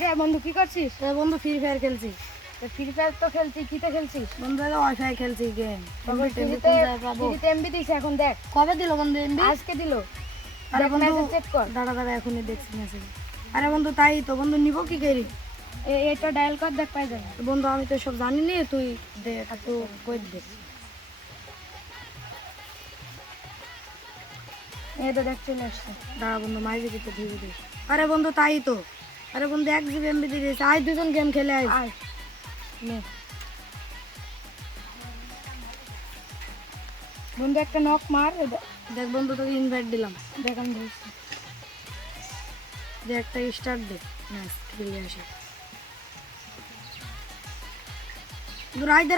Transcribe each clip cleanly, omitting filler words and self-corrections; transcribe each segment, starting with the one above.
রে বন্ধু কি করছিস? বন্ধু ফ্রি ফায়ার খেলছি। ফ্রি ফায়ার তো খেলছি, কিতে খেলছিস? বন্ধু ওয়াইফাই খেলছি গেম। ফ্রিতে এমবি দিছে, এখন দেখ কবে দিল বন্ধু এমবি? আজকে দিল। আরে বন্ধু চেক কর। দাঁড়া এখনই দেখছি মেসেজ। আরে বন্ধু তাই তো বন্ধু নিব কি করি? এটা ডায়াল কর, দেখ পাই যাবে। বন্ধু আমি তো সব জানি নি, তুই দে একটু কই দে। এই তো দেখ চলে আসছে। দাঁড়া বন্ধু মাইজে দিতে ধীরে ধীরে। আরে বন্ধু তাই তো। আরে বন্ধু 1 জিবি এমবি দিয়ে দিয়েছে। আজ দুজন গেম খেলে আয়। আয় নে বন্ধু, একটা নক মার। দেখ বন্ধু তোকে ইনভাইট দিলাম। দেখ আমি বলছি। দে একটা স্টার্ট দে। ম্যাচ খেলে আসে।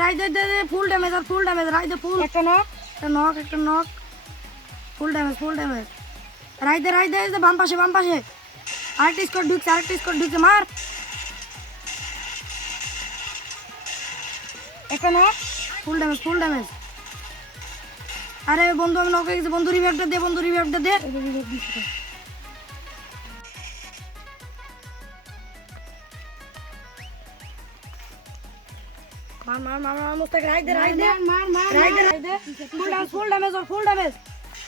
রাইদে দে ফুল ড্যামেজ আর ফুল ড্যামেজ রাইদে ফুল। একটা নক, একটা নক ফুল ড্যামেজ রাইদে যে বাম পাশে আরেকটা স্কোর ঢুকছে মার। একটা নক, ফুল ড্যামেজ। আরে বন্ধু আমি নক হয়ে গেছি। বন্ধু রিভাইভটা দে। মার মুস্তাক রাইদে ফুল ড্যামেজ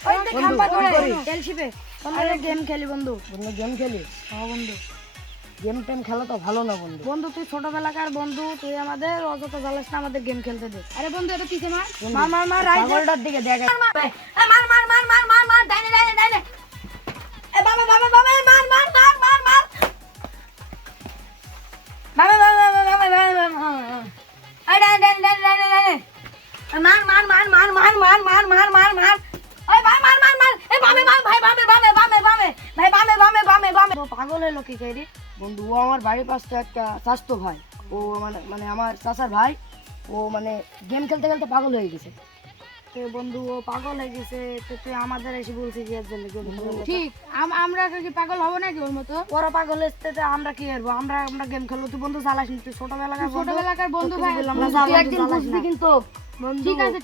ওই দেখ খাম্বা করে এলশিপে। বন্ধু গেম খেলি বন্ধু। গেম খেলি? হ্যাঁ বন্ধু, গেম টেম খেলা তো ভালো না বন্ধু। বন্ধু তুই ছোটবেলাকার বন্ধু, তুই আমাদের অযথা জ্বালাস না, আমাদের গেম খেলতে দে। আরে বন্ধু এটা পিছে মার। মার রাইদে পাগলটার দিকে দেখ। মার ডাইনে এ বাবা মার পাগল হলো কি করি বন্ধু ও আমার বাড়ির পাশে একটা স্বাস্থ্য ভাই, ও মানে আমার চাচার ভাই, ও মানে গেম খেলতে খেলতে পাগল হয়ে গেছে। বন্ধু ও পাগল হয়ে গেছে, তো তুই আমাদের এসে বলছিস যে ঠিক আমরা কি পাগল হব নাকি ওর মতো? ওরা পাগল হচ্ছে, আমরা কি করবো? আমরা গেম খেলবো, তুই বন্ধু চালাস নি। তুই ছোটবেলাকার বন্ধু ভাই, তুই একদিন বুঝবি কিন্তু।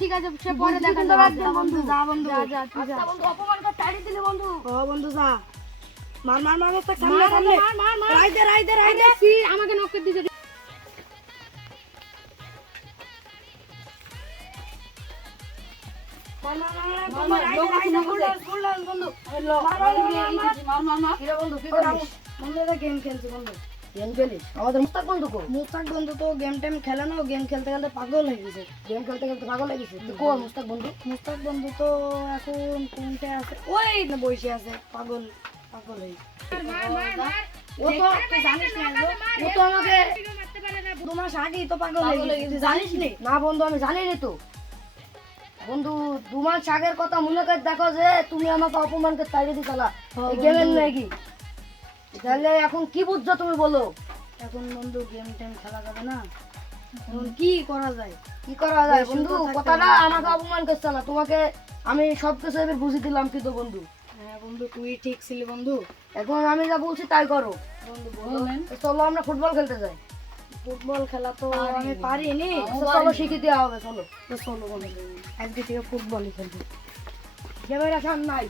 ঠিক আছে সে পরে দেখা কিন্তু যাবে। একদিন বন্ধু যা বন্ধু যা তুই যা। বন্ধু অপমান করে তাড়ি দিলে বন্ধু। ও বন্ধু যা মার মুস্তাক সামনে রাইদে সি আমাকে নক করে দিছে। গেম খেলছি বন্ধু। গেম খেলিস? আমাদের মুস্তাক বন্ধু কো? মুস্তাক বন্ধু তো গেম টেম খেলে না, গেম খেলতে খেলতে পাগল হয়ে গেছে। গেম খেলতে খেলতে পাগল হয়ে গেছে। তুই কো মুস্তাক বন্ধু? মুস্তাক বন্ধু তো এখন কোনটা আছে, ওই না বসে আছে পাগল হয়ে। ও তো তুই জানিস না, ও তো আমাকে 2 মাস আগেই তো পাগল হয়ে গেছে, জানিস নি? না বন্ধু আমি জানিনি তো। বন্ধু 2 মাস আগের কথা মনে করে দেখো যে তুমি আমাকে অপমান করে তাড়ি দিছালা এই গেমের নাকি। তাহলে এখন কি বুঝছো তুমি বলো? এখন বন্ধু গেম টেম খেলা যাবে না, এখন কি করা যায়? কি করা যায় বন্ধু? কথাটা আমাকে অপমান করছালা, তোমাকে আমি সব কিছু এবার বুঝিয়ে দিলাম কিন্তু বন্ধু। হ্যাঁ বন্ধু তুই ঠিক ছিলি বন্ধু। এখন আমি যা বলছি তাই করো বন্ধু বলেন, তো চলো আমরা ফুটবল খেলতে যাই। ফুটবল খেলা তো আমি পারিনি। তো চলো শিখিয়ে দেওয়া হবে, চলো। তো চলো বন্ধু আজকে থেকে ফুটবলই খেলবো। গেমের আসার নাই।